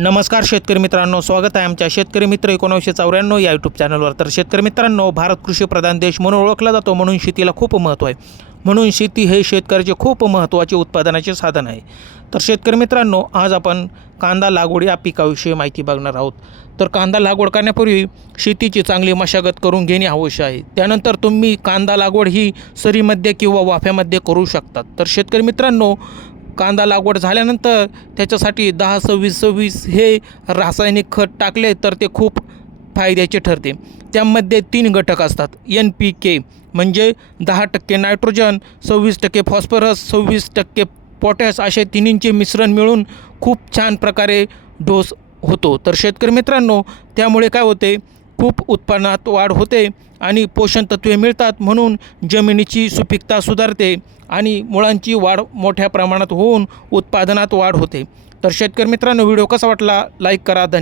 नमस्कार शेतकरी मित्रांनो, स्वागत आहे आमच्या शेतकरी मित्र 1994 या यूट्यूब चॅनलवर। तर शेतकरी मित्रांनो, भारत कृषी प्रधान देश म्हणून ओळखला जातो, म्हणून शेतीला खूप महत्त्व आहे। म्हणून शेती हे शेतकऱ्याचे खूप महत्त्वाचे उत्पादनाचे साधन आहे। तर शेतकरी मित्रांनो, आज आपण कांदा लागवड या पिकाविषयी माहिती बघणार आहोत। तर कांदा लागवड करण्यापूर्वी शेतीची चांगली मशागत करून घेणे आवश्यक आहे। त्यानंतर तुम्ही कांदा लागवड ही सरीमध्ये किंवा वाफ्यामध्ये करू शकतात। तर शेतकरी मित्रांनो, कांदा लागवड झाल्यानंतर त्याच्यासाठी 10-26-26 हे रासायनिक खत टाकले तर ते खूप फायद्याचे ठरते। त्यामध्ये 3 घटक असतात। NPK म्हणजे 10% नायट्रोजन, 26% फॉस्फरस, 26% पोटॅश असे तिन्हींचे मिश्रण मिळून खूप छान प्रकारे डोस होतो। तर शेतकरी मित्रांनो, त्यामुळे काय होते, खूप उत्पन्नात वाढ होते आणि पोषण तत्वे मिळतात, म्हणून जमिनीची सुपीकता सुधारते आणि मुळांची वाढ मोठ्या प्रमाणात होऊन उत्पादनात वाढ होते। तर शेतकरी मित्रांनो, व्हिडिओ कसा वाटला लाईक करा।